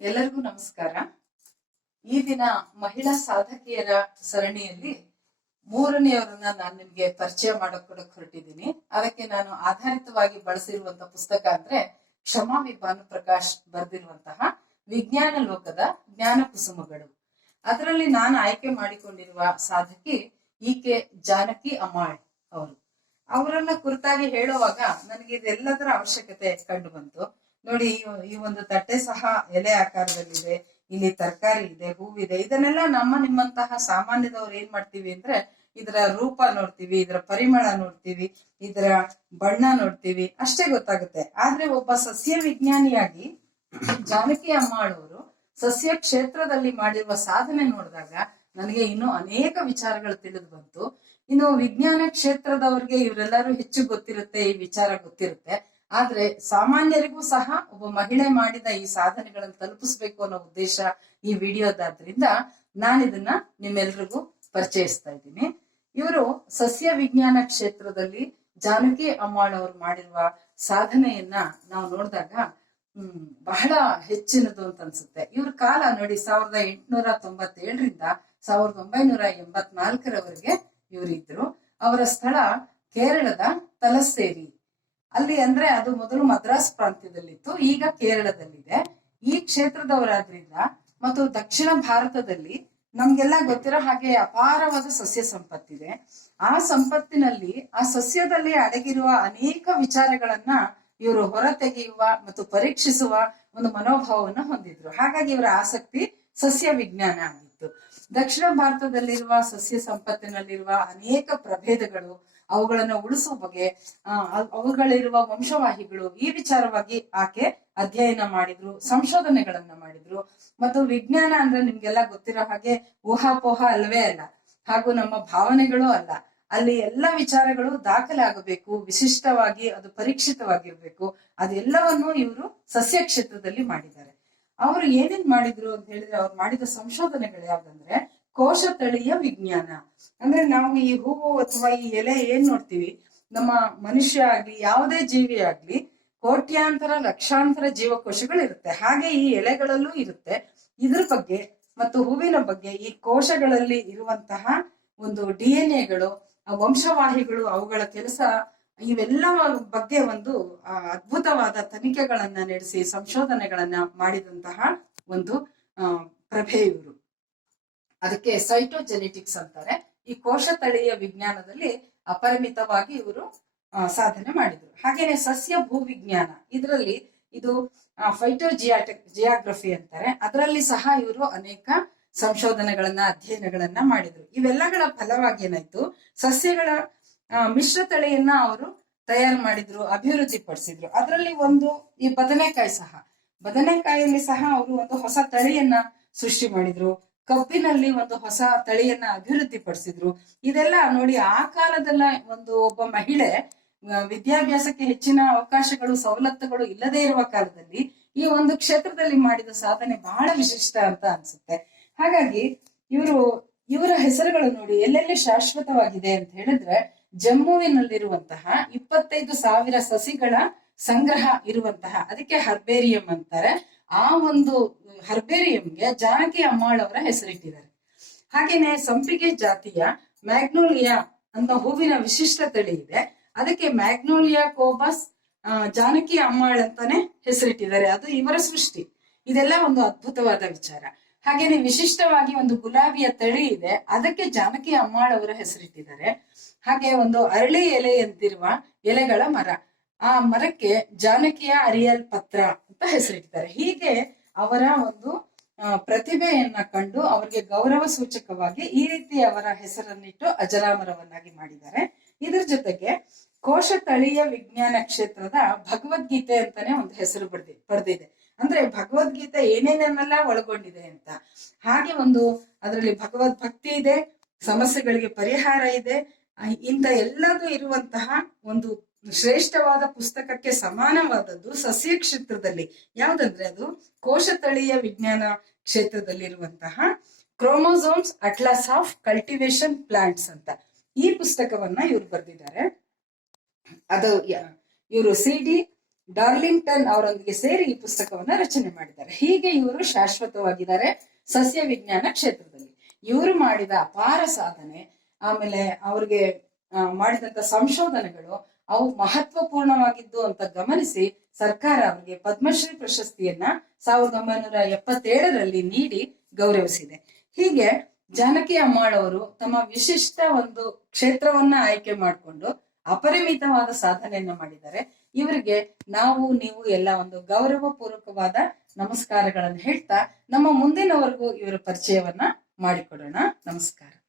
ಎಲ್ಲರಿಗೂ ನಮಸ್ಕಾರ. ಈ ದಿನ ಮಹಿಳಾ ಸಾಧಕಿಯರ ಸರಣಿಯಲ್ಲಿ ಮೂರನೆಯವರನ್ನ ನಾನು ನಿಮ್ಗೆ ಪರಿಚಯ ಮಾಡಿಕೊಡಕ್ ಹೊರಟಿದ್ದೀನಿ. ಅದಕ್ಕೆ ನಾನು ಆಧಾರಿತವಾಗಿ ಬಳಸಿರುವಂತಹ ಪುಸ್ತಕ ಅಂದ್ರೆ ಕ್ಷಮಾವಿ ಭಾನುಪ್ರಕಾಶ್ ಬರೆದಿರುವಂತಹ ವಿಜ್ಞಾನ ಲೋಕದ ಜ್ಞಾನ ಕುಸುಮಗಳು. ಅದರಲ್ಲಿ ನಾನು ಆಯ್ಕೆ ಮಾಡಿಕೊಂಡಿರುವ ಸಾಧಕಿ ಈಕೆ ಜಾನಕಿ ಅಮಾಳ್ ಅವರು. ಅವರನ್ನ ಕುರಿತಾಗಿ ಹೇಳುವಾಗ ನನಗೆ ಇದೆಲ್ಲದರ ಅವಶ್ಯಕತೆ ಕಂಡು ಬಂತು. ನೋಡಿ, ಈ- ಒಂದು ತಟ್ಟೆ ಸಹ ಎಲೆ ಆಕಾರದಲ್ಲಿದೆ, ಇಲ್ಲಿ ತರಕಾರಿ ಇದೆ, ಹೂವಿದೆ, ಇದನ್ನೆಲ್ಲ ನಮ್ಮ ನಿಮ್ಮಂತಹ ಸಾಮಾನ್ಯದವ್ರು ಏನ್ ಮಾಡ್ತೀವಿ ಅಂದ್ರೆ, ಇದರ ರೂಪ ನೋಡ್ತೀವಿ, ಇದರ ಪರಿಮಳ ನೋಡ್ತೀವಿ, ಇದರ ಬಣ್ಣ ನೋಡ್ತೀವಿ, ಅಷ್ಟೇ ಗೊತ್ತಾಗುತ್ತೆ. ಆದ್ರೆ ಒಬ್ಬ ಸಸ್ಯ ವಿಜ್ಞಾನಿಯಾಗಿ ಜಾನಕಿ ಅಮ್ಮಾಳವರು ಸಸ್ಯ ಕ್ಷೇತ್ರದಲ್ಲಿ ಮಾಡಿರುವ ಸಾಧನೆ ನೋಡಿದಾಗ ನನಗೆ ಇನ್ನೂ ಅನೇಕ ವಿಚಾರಗಳು ತಿಳಿದು ಬಂತು. ಇನ್ನು ವಿಜ್ಞಾನ ಕ್ಷೇತ್ರದವ್ರಿಗೆ ಇವರೆಲ್ಲರೂ ಹೆಚ್ಚು ಗೊತ್ತಿರುತ್ತೆ, ಈ ವಿಚಾರ ಗೊತ್ತಿರುತ್ತೆ. ಆದ್ರೆ ಸಾಮಾನ್ಯರಿಗೂ ಸಹ ಒಬ್ಬ ಮಹಿಳೆ ಮಾಡಿದ ಈ ಸಾಧನೆಗಳನ್ನು ತಲುಪಿಸ್ಬೇಕು ಅನ್ನೋ ಉದ್ದೇಶ ಈ ವಿಡಿಯೋದಾದ್ರಿಂದ ನಾನಿದನ್ನ ನಿಮ್ಮೆಲ್ರಿಗೂ ಪರಿಚಯಿಸ್ತಾ ಇದ್ದೀನಿ. ಇವರು ಸಸ್ಯ ವಿಜ್ಞಾನ ಕ್ಷೇತ್ರದಲ್ಲಿ ಜಾನಕಿ ಅಮ್ಮಾಳ್ ಅವರು ಮಾಡಿರುವ ಸಾಧನೆಯನ್ನ ನಾವು ನೋಡಿದಾಗ, ಹ್ಮ್, ಬಹಳ ಹೆಚ್ಚಿನದು ಅಂತ ಅನ್ಸುತ್ತೆ. ಇವ್ರ ಕಾಲ ನೋಡಿ, ಸಾವಿರದ ಎಂಟುನೂರ ತೊಂಬತ್ತೇಳರಿಂದ ಸಾವಿರದ ಒಂಬೈನೂರ ಎಂಬತ್ನಾಲ್ಕರವರೆಗೆ ಇವರಿದ್ರು. ಅವರ ಸ್ಥಳ ಕೇರಳದ ತಲಸ್ಸೇರಿ ಅಲ್ಲಿ ಅಂದ್ರೆ ಅದು ಮೊದಲು ಮದ್ರಾಸ್ ಪ್ರಾಂತ್ಯದಲ್ಲಿತ್ತು, ಈಗ ಕೇರಳದಲ್ಲಿದೆ. ಈ ಕ್ಷೇತ್ರದವರಾದ್ರಿಂದ ಮತ್ತು ದಕ್ಷಿಣ ಭಾರತದಲ್ಲಿ ನಮ್ಗೆಲ್ಲ ಗೊತ್ತಿರೋ ಹಾಗೆ ಅಪಾರವಾದ ಸಸ್ಯ ಸಂಪತ್ತಿದೆ. ಆ ಸಂಪತ್ತಿನಲ್ಲಿ, ಆ ಸಸ್ಯದಲ್ಲಿ ಅಡಗಿರುವ ಅನೇಕ ವಿಚಾರಗಳನ್ನ ಇವರು ಹೊರತೆಗೆಯುವ ಮತ್ತು ಪರೀಕ್ಷಿಸುವ ಒಂದು ಮನೋಭಾವವನ್ನು ಹೊಂದಿದ್ರು. ಹಾಗಾಗಿ ಇವರ ಆಸಕ್ತಿ ಸಸ್ಯ ವಿಜ್ಞಾನ ಆಗಿತ್ತು. ದಕ್ಷಿಣ ಭಾರತದಲ್ಲಿರುವ ಸಸ್ಯ ಸಂಪತ್ತಿನಲ್ಲಿರುವ ಅನೇಕ ಪ್ರಭೇದಗಳು ಅವುಗಳನ್ನು ಉಳಿಸುವ ಬಗ್ಗೆ ಅವುಗಳಿರುವ ವಂಶವಾಹಿಗಳು ಈ ವಿಚಾರವಾಗಿ ಆಕೆ ಅಧ್ಯಯನ ಮಾಡಿದ್ರು, ಸಂಶೋಧನೆಗಳನ್ನ ಮಾಡಿದ್ರು. ಮತ್ತು ವಿಜ್ಞಾನ ಅಂದ್ರೆ ನಿಮ್ಗೆಲ್ಲ ಗೊತ್ತಿರೋ ಹಾಗೆ ಊಹಾಪೋಹ ಅಲ್ವೇ ಅಲ್ಲ. ಹಾಗೂ ನಮ್ಮ ಭಾವನೆಗಳು ಅಲ್ಲ. ಅಲ್ಲಿ ಎಲ್ಲ ವಿಚಾರಗಳು ದಾಖಲೆ ಆಗಬೇಕು, ವಿಶಿಷ್ಟವಾಗಿ ಅದು ಪರೀಕ್ಷಿತವಾಗಿರ್ಬೇಕು. ಅದೆಲ್ಲವನ್ನು ಇವರು ಸಸ್ಯ ಕ್ಷೇತ್ರದಲ್ಲಿ ಮಾಡಿದ್ದಾರೆ. ಅವರು ಏನೇನ್ ಮಾಡಿದ್ರು ಅಂತ ಹೇಳಿದ್ರೆ ಅವ್ರು ಮಾಡಿದ ಸಂಶೋಧನೆಗಳು ಯಾವ್ದಂದ್ರೆ ಕೋಶ ತಳಿಯ ವಿಜ್ಞಾನ. ಅಂದ್ರೆ ನಾವು ಈ ಹೂವು ಅಥವಾ ಈ ಎಲೆ ಏನ್ ನೋಡ್ತೀವಿ? ನಮ್ಮ ಮನುಷ್ಯ ಆಗ್ಲಿ, ಯಾವುದೇ ಜೀವಿ ಆಗ್ಲಿ, ಕೋಟ್ಯಾಂತರ, ಲಕ್ಷಾಂತರ ಜೀವಕೋಶಗಳು ಇರುತ್ತೆ ಹಾಗೆ ಈ ಎಲೆಗಳಲ್ಲೂ ಇರುತ್ತೆ. ಇದ್ರ ಬಗ್ಗೆ ಮತ್ತು ಹೂವಿನ ಬಗ್ಗೆ ಈ ಕೋಶಗಳಲ್ಲಿ ಇರುವಂತಹ ಒಂದು ಡಿ ಎನ್ ಎಗಳು ವಂಶವಾಹಿಗಳು, ಅವುಗಳ ಕೆಲಸ, ಇವೆಲ್ಲ ಬಗ್ಗೆ ಒಂದು ಅದ್ಭುತವಾದ ತನಿಖೆಗಳನ್ನ ನಡೆಸಿ, ಸಂಶೋಧನೆಗಳನ್ನ ಮಾಡಿದಂತಹ ಒಂದು ಪ್ರಭೆ ಇವರು ಅದಕ್ಕೆ ಸೈಟೋಜೆನೆಟಿಕ್ಸ್ ಅಂತಾರೆ. ಈ ಕೋಶ ತಳಿಯ ವಿಜ್ಞಾನದಲ್ಲಿ ಅಪರಿಮಿತವಾಗಿ ಇವರು ಸಾಧನೆ ಮಾಡಿದ್ರು. ಹಾಗೇನೆ ಸಸ್ಯ ಭೂವಿಜ್ಞಾನ, ಇದರಲ್ಲಿ ಇದು ಫೈಟೋಜಿಯಾಟಿಕ್ ಜಿಯಾಗ್ರಫಿ ಅಂತಾರೆ. ಅದರಲ್ಲಿ ಸಹ ಇವರು ಅನೇಕ ಸಂಶೋಧನೆಗಳನ್ನ, ಅಧ್ಯಯನಗಳನ್ನ ಮಾಡಿದ್ರು. ಇವೆಲ್ಲಗಳ ಫಲವಾಗಿ ಏನಾಯ್ತು? ಸಸ್ಯಗಳ ಮಿಶ್ರ ತಳಿಯನ್ನ ಅವರು ತಯಾರು ಮಾಡಿದ್ರು ಅಭಿವೃದ್ಧಿ ಪಡಿಸಿದ್ರು ಅದರಲ್ಲಿ ಒಂದು ಈ ಬದನೆಕಾಯಿ ಸಹ. ಬದನೆಕಾಯಿಯಲ್ಲಿ ಸಹ ಅವರು ಒಂದು ಹೊಸ ತಳಿಯನ್ನ ಸೃಷ್ಟಿ ಮಾಡಿದ್ರು. ಕಬ್ಬಿನಲ್ಲಿ ಒಂದು ಹೊಸ ತಳಿಯನ್ನ ಅಭಿವೃದ್ಧಿ ಪಡಿಸಿದ್ರು ಇದೆಲ್ಲ ನೋಡಿ ಆ ಕಾಲದಲ್ಲ ಒಂದು ಒಬ್ಬ ಮಹಿಳೆ ವಿದ್ಯಾಭ್ಯಾಸಕ್ಕೆ ಹೆಚ್ಚಿನ ಅವಕಾಶಗಳು, ಸವಲತ್ತುಗಳು ಇಲ್ಲದೆ ಇರುವ ಕಾಲದಲ್ಲಿ ಈ ಒಂದು ಕ್ಷೇತ್ರದಲ್ಲಿ ಮಾಡಿದ ಸಾಧನೆ ಬಹಳ ವಿಶಿಷ್ಟ ಅಂತ ಅನ್ಸುತ್ತೆ. ಹಾಗಾಗಿ ಇವರು, ಇವರ ಹೆಸರುಗಳು ನೋಡಿ ಎಲ್ಲೆಲ್ಲಿ ಶಾಶ್ವತವಾಗಿದೆ ಅಂತ ಹೇಳಿದ್ರೆ, ಜಮ್ಮುವಿನಲ್ಲಿರುವಂತಹ ಇಪ್ಪತ್ತೈದು ಸಾವಿರ ಸಸಿಗಳ ಸಂಗ್ರಹ ಇರುವಂತಹ, ಅದಕ್ಕೆ ಹರ್ಬೇರಿಯಂ ಅಂತಾರೆ. ಆ ಒಂದು ಹರ್ಬೇರಿಯಂಗೆ ಜಾನಕಿ ಅಮ್ಮಾಳ್ ಅವರ ಹೆಸರಿಟ್ಟಿದ್ದಾರೆ. ಹಾಗೇನೆ ಸಂಪಿಗೆ ಜಾತಿಯ ಮ್ಯಾಗ್ನೋಲಿಯಾ ಅನ್ನೋ ಹೂವಿನ ವಿಶಿಷ್ಟ ತಳಿ ಇದೆ. ಅದಕ್ಕೆ ಮ್ಯಾಗ್ನೋಲಿಯಾ ಕೋಬಸ್ ಜಾನಕಿ ಅಮ್ಮಾಳ್ ಅಂತಾನೆ ಹೆಸರಿಟ್ಟಿದ್ದಾರೆ. ಅದು ಇವರ ಸೃಷ್ಟಿ. ಇದೆಲ್ಲ ಒಂದು ಅದ್ಭುತವಾದ ವಿಚಾರ. ಹಾಗೇನೆ ವಿಶಿಷ್ಟವಾಗಿ ಒಂದು ಗುಲಾಬಿಯ ತಳಿ ಇದೆ. ಅದಕ್ಕೆ ಜಾನಕಿ ಅಮ್ಮಾಳ್ ಅವರ ಹೆಸರಿಟ್ಟಿದ್ದಾರೆ. ಹಾಗೆ ಒಂದು ಅರಳಿ ಎಲೆ ಎಂದಿರುವ ಎಲೆಗಳ ಮರ. ಆ ಮರಕ್ಕೆ ಜಾನಕಿಯ ಅರಿಯಲ್ ಪತ್ರ ಅಂತ ಹೆಸರಿಟ್ಟಿದ್ದಾರೆ. ಹೀಗೆ ಅವರ ಒಂದು ಪ್ರತಿಭೆಯನ್ನ ಕಂಡು ಅವರಿಗೆ ಗೌರವ ಸೂಚಕವಾಗಿ ಈ ರೀತಿ ಅವರ ಹೆಸರನ್ನಿಟ್ಟು ಅಜರಾಮರವನ್ನಾಗಿ ಮಾಡಿದ್ದಾರೆ. ಇದ್ರ ಜೊತೆಗೆ ಕೋಶ ತಳಿಯ ವಿಜ್ಞಾನ ಕ್ಷೇತ್ರದ ಭಗವದ್ಗೀತೆ ಅಂತಾನೆ ಒಂದು ಹೆಸರು ಪಡೆದಿ ಪಡೆದಿದೆ ಅಂದ್ರೆ ಭಗವದ್ಗೀತೆ ಏನೇನನ್ನೆಲ್ಲ ಒಳಗೊಂಡಿದೆ ಅಂತ. ಹಾಗೆ ಒಂದು ಅದರಲ್ಲಿ ಭಗವದ್ ಭಕ್ತಿ ಇದೆ, ಸಮಸ್ಯೆಗಳಿಗೆ ಪರಿಹಾರ ಇದೆ ಇಂಥ ಎಲ್ಲದೂ ಇರುವಂತಹ ಒಂದು ಶ್ರೇಷ್ಠವಾದ ಪುಸ್ತಕಕ್ಕೆ ಸಮಾನವಾದದ್ದು ಸಸ್ಯ ಕ್ಷೇತ್ರದಲ್ಲಿ. ಯಾವ್ದಂದ್ರೆ ಅದು? ಕೋಶ ತಳಿಯ ವಿಜ್ಞಾನ ಕ್ಷೇತ್ರದಲ್ಲಿರುವಂತಹ chromosomes atlas of cultivation plants ಅಂತ. ಈ ಪುಸ್ತಕವನ್ನ ಇವ್ರು ಬರೆದಿದ್ದಾರೆ. ಅದು ಇವರು ಸಿ ಡಿ ಡಾರ್ಲಿಂಗ್ಟನ್ ಅವರೊಂದಿಗೆ ಸೇರಿ ಈ ಪುಸ್ತಕವನ್ನ ರಚನೆ ಮಾಡಿದ್ದಾರೆ. ಹೀಗೆ ಇವರು ಶಾಶ್ವತವಾಗಿದ್ದಾರೆ ಸಸ್ಯ ವಿಜ್ಞಾನ ಕ್ಷೇತ್ರದಲ್ಲಿ. ಇವರು ಮಾಡಿದ ಅಪಾರ ಸಾಧನೆ, ಆಮೇಲೆ ಅವ್ರಿಗೆ ಮಾಡಿದಂತ ಸಂಶೋಧನೆಗಳು ಅವು ಮಹತ್ವಪೂರ್ಣವಾಗಿದ್ದು ಅಂತ ಗಮನಿಸಿ ಸರ್ಕಾರ ಅವರಿಗೆ ಪದ್ಮಶ್ರೀ ಪ್ರಶಸ್ತಿಯನ್ನ ಸಾವಿರದ ಒಂಬೈನೂರ ಎಪ್ಪತ್ತೇಳರಲ್ಲಿ ನೀಡಿ ಗೌರವಿಸಿದೆ. ಹೀಗೆ ಜಾನಕಿ ಅಮ್ಮಾಳ್ ಅವರು ತಮ್ಮ ವಿಶಿಷ್ಟ ಒಂದು ಕ್ಷೇತ್ರವನ್ನ ಆಯ್ಕೆ ಮಾಡಿಕೊಂಡು ಅಪರಿಮಿತವಾದ ಸಾಧನೆಯನ್ನ ಮಾಡಿದ್ದಾರೆ. ಇವರಿಗೆ ನಾವು, ನೀವು ಎಲ್ಲ ಒಂದು ಗೌರವ ಪೂರ್ವಕವಾದ ನಮಸ್ಕಾರಗಳನ್ನು ಹೇಳ್ತಾ ನಮ್ಮ ಮುಂದಿನವರೆಗೂ ಇವರ ಪರಿಚಯವನ್ನ ಮಾಡಿಕೊಡೋಣ. ನಮಸ್ಕಾರ.